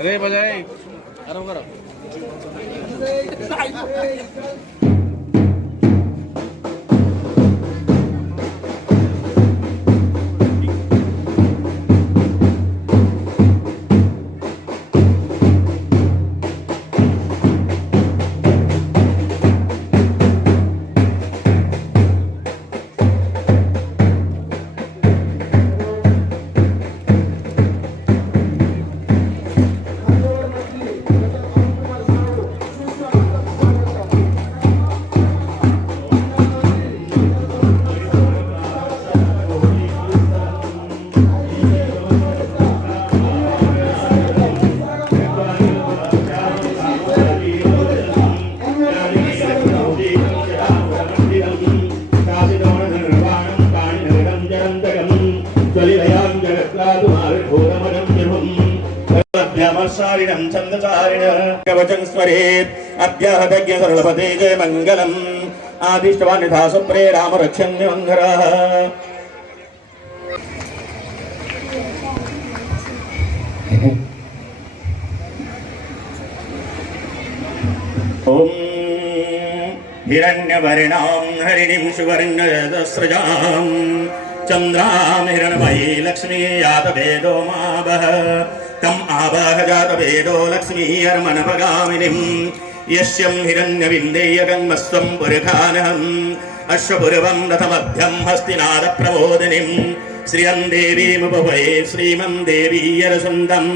अरे बजाए आराम करो। कवचं स्मरेत् अद्याहतज्ञ सर्वपदे जय मङ्गलम् आदिष्टवान् यथा सुप्रे राम रक्षन्यमङ्गरः। ॐ हिरण्यवर्णां हरिणीं सुवर्णरजस्रजां चन्द्रां हिरण्मयी लक्ष्मी यातवेदो मावह तम् आवाह जातवेदो लक्ष्मी अर्मणपगामिनीम् यस्यं हिरण्यविन्देयगङ्गस्त्वं पुरखानहम् अश्वपूर्वं रथमध्यं हस्तिनादप्रबोधिनीम् श्रियं देवीमुपवये श्रीमन् देवीयरसुन्दम्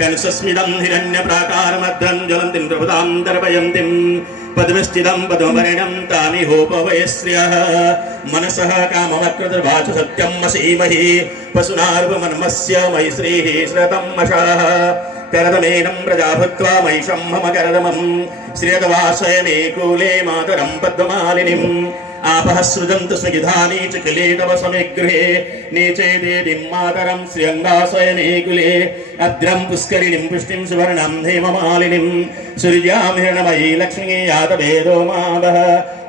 कंसस्मिदं हिरण्यप्राकारमद्रं ज्वलन्तीं प्रभुतां दर्पयन्तीं पद्मस्थितं पद्मवर्णं तामिहोपवये श्रियः मनसः काममकृतवाच सत्यं वसीमहि पशुनार्वमन्मस्य मयि श्रीः श्रतं वशः करदमेनं प्रजा भूत्वा महिषं मम करदमं श्रियदवासय मे कूले मातरं पद्ममालिनीम् आपः सृजन्तु स्विधानि च किले तव समेगृहे नीचे देवीं मातरं श्रियङ्गासयने कुले अद्रं पुष्करिणीं पुष्टिं सुवर्णं हेममालिनीं सूर्यां हिरण्मयी लक्ष्मी यातवेदो मावह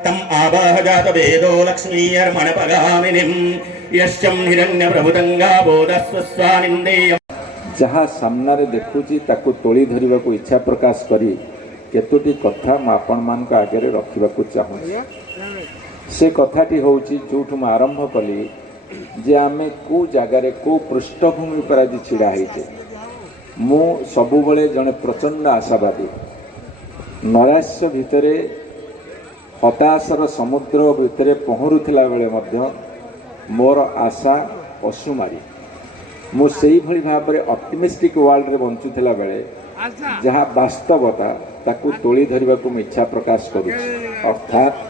तम् आवाह जातवेदो लक्ष्मी अर्मणपगामिनीं यश्चं हिरण्यप्रभुतङ्गा बोधस्वस्वानिन्देयम्। जहाँ सामने देखुची ताकू तोली धरने को इच्छा प्रकाश करी केतोटी कथा मैं आपण मान आगे रखा चाहूँगी। से कथाटी हूँ जो मैं आरंभ कली जे आमे को जगार को पृष्ठभूमि पर आज छिड़ा होचे मु सबुबले जड़े प्रचंड आशावादी नैराश्य भितर हताशर समुद्र भितर पहरुला बेले मध्य मोर आशा असुमारी मु सेही भली भाव में ऑप्टिमिस्टिक वर्ल्ड रे बंचुला बेले जहाँ वास्तवता ताकू तोली धरने को इच्छा प्रकाश करुँ अर्थात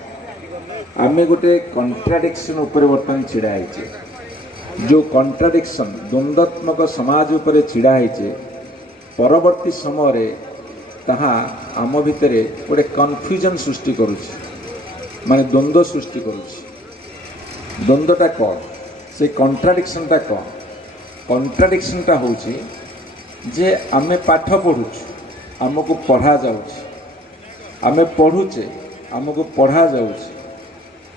आमे गोटे कॉन्ट्राडिक्शन उपर बर्तमान छिड़ा होचे जो कॉन्ट्राडिक्शन द्वंद्वात्मक समाज उपर छिड़ा होचे परवर्ती समय रे ताहा आम भितर गोटे कन्फ्यूजन सृष्टि करुछि माने द्वंद्व सृष्टि करुछि। द्वंद्वटा कौन से कॉन्ट्राडिक्शनटा कौन कॉन्ट्राडिक्शनटा होछि जे आमे पाठ पढ़ुछु आमको पढ़ा जाउछि आमे पढ़ुचे आमको पढ़ा जाउछि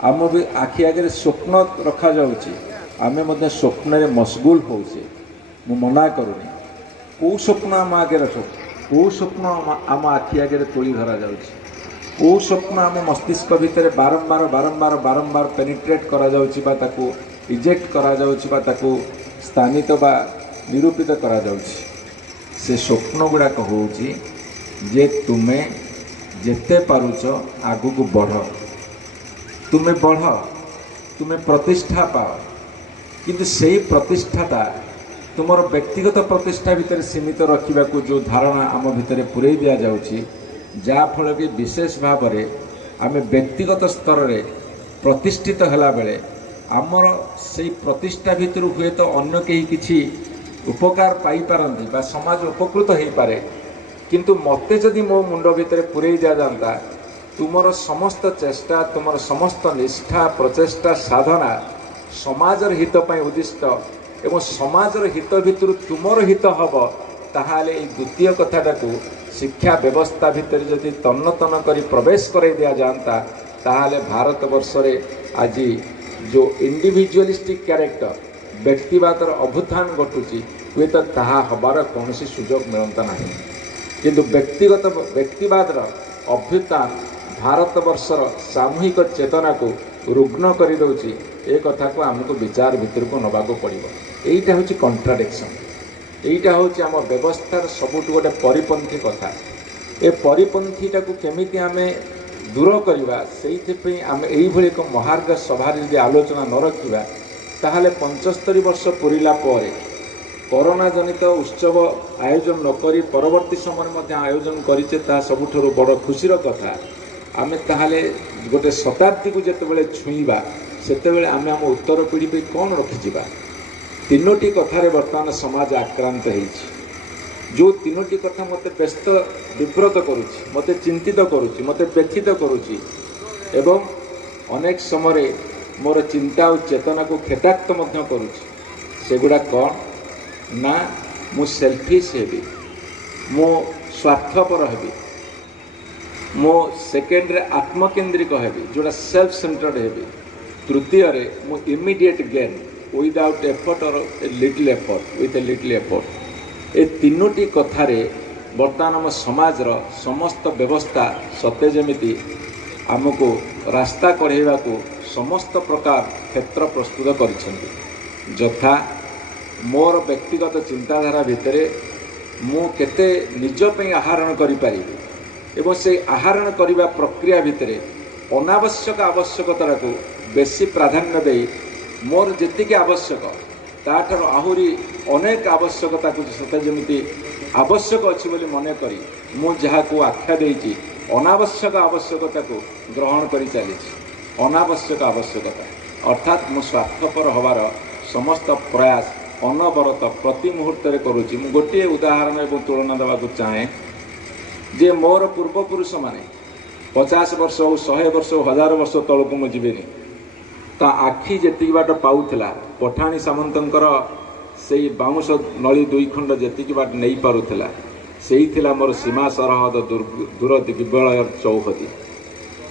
आम भी आखि आगे स्वप्न रखा जाउछि आमे मध्य स्वप्न रे मशगुल होउछे मु मना करूनी को स्वप्न आम आगे रख को स्वप्न आम आखि आगे तोली धरा जाउछि को स्वप्न आम मस्तिष्क भितर बारंबार बारंबार बारंबार पेनिट्रेट करा जाउछि बा ताकू इजेक्ट करा जाउछि बा ताकू स्थानित बा निरूपित करा जाउछि से स्वप्न गुड़ाक होउछि जे तुमे जेते पारुच आगु को बढ़ तुम्हें बढ़ तुम्हें प्रतिष्ठा पाओ किंतु सही प्रतिष्ठाटा तुमर व्यक्तिगत प्रतिष्ठा भितर सीमित रखा जो धारणा आम भितर पुरई दि जाउछि जाफल कि विशेष भाव में आम व्यक्तिगत स्तर में प्रतिष्ठित हैला बेले आमर से प्रतिष्ठा भितर हुए तो अन्य कहीं किसी उपकार पाई पारंती बा समाज उपकृत हो पारे किंतु मते जदि मो मुंड भितर पुरई दि जाता तुमर समस्त चेष्टा तुमर समस्त निष्ठा प्रचेष्टा साधना समाजर हित पई उद्दिष्ट एवं समाजर हित भितर तुमर हित हब ताहाले ए द्वितीय कथाटाकू शिक्षा व्यवस्था भितर जदि तन्न तन्न करी प्रवेश कर दिया जाता ताहाले भारत वर्ष रे आज जो इंडिविजुअलिस्टिक कैरेक्टर व्यक्तिवादर अभ्युत्थान घटुची हुए तो ताहा हबार कौन सुजोग मिलता ना किंतु व्यक्तिगत व्यक्तिवादर अभ्युत्थान भारतवर्षर सामूहिक चेतना को रुग्ण कर दौची ए कथा को आमको विचार भितर को नवा पड़ो। यहीटा हूँ कॉन्ट्राडिक्शन, यहीटा हूँ आम व्यवस्थार सबुठ गोटे परिपंथी कथा। ए परिपंथीटा को केमिति आमे दूर करवा से आम यही एक महार्घ सभार यदि आलोचना न रखा ताहले 75 वर्ष पूरीला पर कोरोना जनित उत्सव आयोजन नकरी परवर्ती समय में आयोजन करिचे ता सबुठारु बड़ खुशीर कथा। आमे ताहले गोटे शताब्दी को जेतेबेले छुईबा सेतेबेले आमे आम उत्तर पीढ़ी पे कौन रखिजिबा। तीनोटी कथारे वर्तमान समाज आक्रांत होइछि। जो तीनोटी कथा मते व्यस्त विव्रत करुछि, मते चिंतित करुछि, मते व्यथित करुछि एवं अनेक समय मोर चिंता और चेतना को खेताक्त मध्य करुछि। सेगुड़ा कौन ना मु सेल्फिश हेबी, मो स्वार्थपर हेबी, मो सेकेंड रे आत्मकेंद्रिक हेबी जोड़ा सेल्फ सेंटर्ड हेबी। तृतीय रे मु immediate gain without effort or a little effort with a little effort. ए तीनोटी कथारे वर्तमान आम समाजर समस्त व्यवस्था सत्य जमिति आमको रास्ता कढ़ेवा को समस्त प्रकार क्षेत्र प्रस्तुत करिसेंति। जथा मोर व्यक्तिगत चिंताधारा भितर मु केते निज पे आहरण करि परिबि एवं से आहरण करिबा प्रक्रिया भितर अनावश्यक आवश्यकता को बेसी प्राधान्य दे मोर जेतिके आवश्यक ताठर आहुरी अनेक आवश्यकता को सते जमिति आवश्यक अछि बोली मने करी मु जहा को आख्या देछि अनावश्यक आवश्यकता को ग्रहण करि चलिछि। अनावश्यक आवश्यकता अर्थात मु स्वार्थपर हवार समस्त प्रयास अनवरत प्रति मुहूर्त करुच्ची। मु गोटे उदाहरण एवं तुलना देवा चाहे जे मोर पूर्वपुरुष माने 50 वर्ष हो 100 वर्ष हो 1000 वर्ष तलक मु जीवेनी ता आखि जेतिक बाट पाउथिला पठाणी सामंतंकर सेई बाउंश नली 2 खंड जेतिक बाट नहीं पारुथिला सेई थिला मोर सीमा सरहद दूर दिग्विलय चौहदी।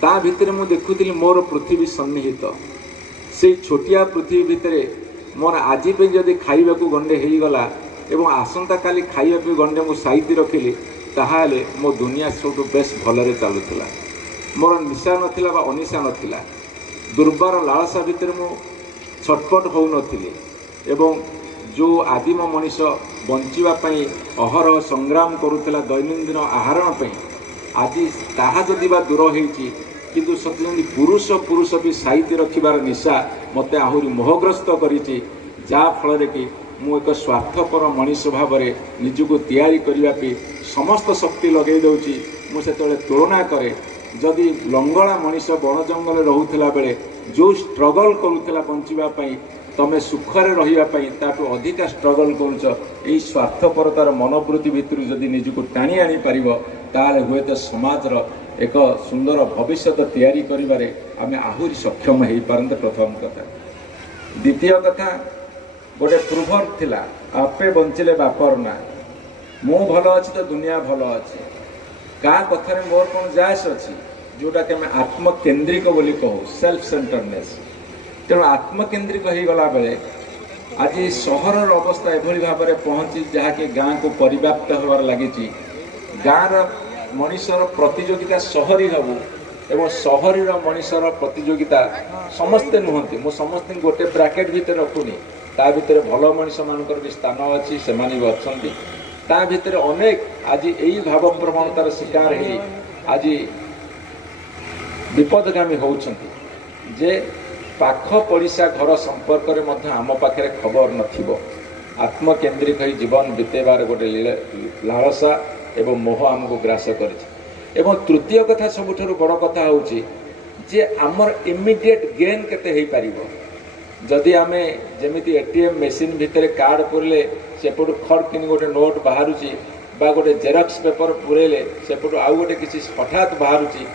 ता भितर मु देखुथिली मोर पृथ्वी सन्निहित से छोटिया पृथ्वी भितर मोर आज पे जदि खाइबा को गंडे हो गला एवं आसंता काली खाइबा पे गंडे मु साइति रखिली ताहाले मो दुनिया सब बेस भलरे चलुथिला। मोर निशा नथिला बा अनिशा नथिला, दुर्बार लालसा भितर मु छटपट हो नथिली एवं जो आदिम मनीष बंचिबा पई अहरह संग्राम करुथिला दैनंदिन आहरण पई आज ताहा जदि बा दूर होइछि किंतु सत्यजि पुरुष पुरुष भी साइति रखिबार निशा मते आहुरी मोहग्रस्त करिछि जा फल कि मु एक स्वार्थपर मनीष भाव में निजको तैयारी करने समस्त शक्ति लगे दूची। मुझे तुलना करे जदि लंगड़ा मनीष बण जंगल रोला बेले जो स्ट्रगल करुला बंचापी तमें सुखरे रही ताठू अधिका स्ट्रगल करुच यही स्वार्थपरतार मनोवृत्ति भितर जदि निजको टाणी आनी पार ताले हुए तो समाजर एक सुंदर भविष्य तैयारी करिबारे आमे आहुरी सक्षम हो पारते। प्रथम कथा। द्वितीय कथा गोटे प्रूभर थिला आपे बंचिले बापर ना मु भल अच्छी तो दुनिया भल अच्छी क्या कथार मोर कौन जायस अच्छी जोटा कि आम आत्मकेन्द्रिक बोली कहू सेल्फ सेंटरनेस। तेणु आत्मकेन्द्रिक हो गला बेले आज सहर अवस्था एभली भाव में पहुँची जहाँकि गाँ को परिव्याप्त होबार लगी। गाँर मनीषर प्रतियोगिता सहरी हबू एवं सहरीर मनीषर प्रतियोगिता समस्ते नुहति मु समस्त गोटे ब्राकेट भितर रखुनी ता भितर भल मनीष मानकर भी स्थान अच्छी से भी अच्छा ता भितर अनेक आज यही भाव प्रवणतार शिकार हो आज विपदगामी होउछंती जे पाख पड़िशा घर संपर्क में आम पाखे खबर नथिबो। आत्मकेन्द्रिक हो जीवन बितेबार गोटे लालसा एवं मोह आमको ग्रास करिछि। एवं तृतीय कथा सबुठारु बड़ कथा होउछि जे आमर इमिडिएट गेन केते हेई पारिबो। जदि आमे जेमिति एटीएम मेसीन भितर कार्ड पुरले सेपटु खड़ किन गोटे नोट बाहरुछि बा गोटे जेरक्स पेपर पुरेले सेपटु आउ गोटे किछि हठात बाहरुछि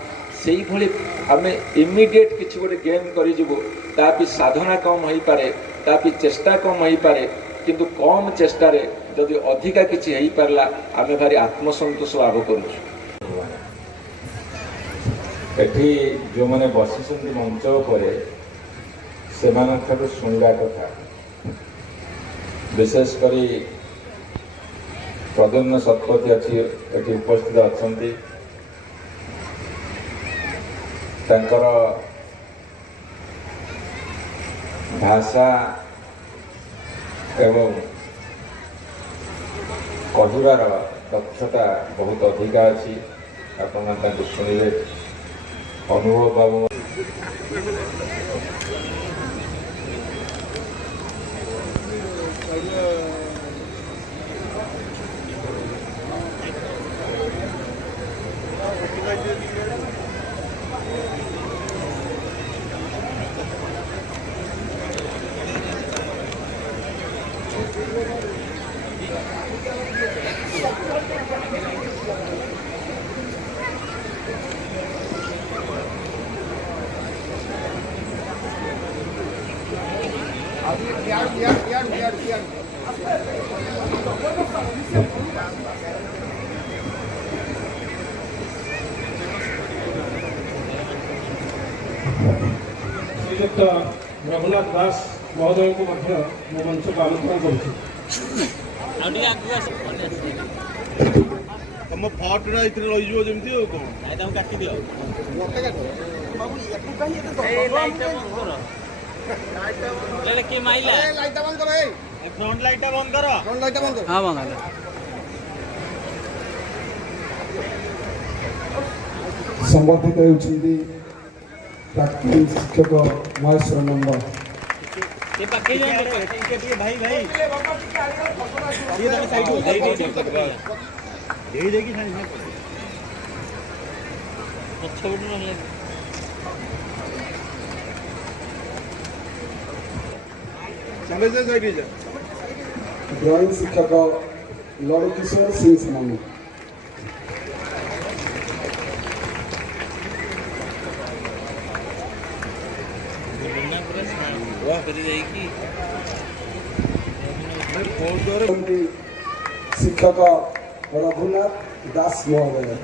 सेई भली आमे इमिडिएट किछि गोटे गेन करि जिवो तापि साधना कम होई पारे तापि चेष्टा कम होई पारे किंतु कम चेष्टा रे जदि अधिका किछि हेई पारला आमे भारी आत्मसंतोष लाभ करूछु। एठी जो माने बसिसंती मंच उपरे ସେମାନଙ୍କଠାରୁ ଶୁଣିବା କଥା। ବିଶେଷ କରି ପ୍ରଦ୍ୟୁମ୍ନ ଶତପଥୀ ଏଠି ଉପସ୍ଥିତ ଅଛନ୍ତି। ତାଙ୍କର ଭାଷା ଏବଂ କହିବାର ଦକ୍ଷତା ବହୁତ ଅଧିକା ଅଛି। ଆପଣମାନେ ତାଙ୍କୁ ଶୁଣିବେ, ଅନୁଭବ ବାବୁ ଶ୍ରୀଯୁକ୍ତ ରଘୁନାଥ ଦାସ ମହୋଦୟଙ୍କୁ ମଧ୍ୟ ମୋ ମଞ୍ଚକୁ ଆମନ୍ତ୍ରଣ କରୁଛି। ତମ ଫଟୋଟା ଏଥିରେ ରହିଯିବ ଯେମିତି ଆଉ କଣ ତାକୁ କାଟିଦିଅ। ଫ୍ରଣ୍ଟ ଲାଇଟଟା ବନ୍ଦ କର। ହଁ ବନ୍ଦ ହେଲା। ସମ୍ବର୍ଦ୍ଧିତ ହେଉଛନ୍ତି ପ୍ରାକ୍ତନ ଶିକ୍ଷକ ମହେଶ୍ୱର ନନ୍ଦ। ଡ୍ରଇଂ ଶିକ୍ଷକ ଲଡ଼ୁ କିଶୋର ସିଂ ସେମାନୀ। ଶିକ୍ଷକ ରଘୁନାଥ ଦାସ ମହୋଦୟ।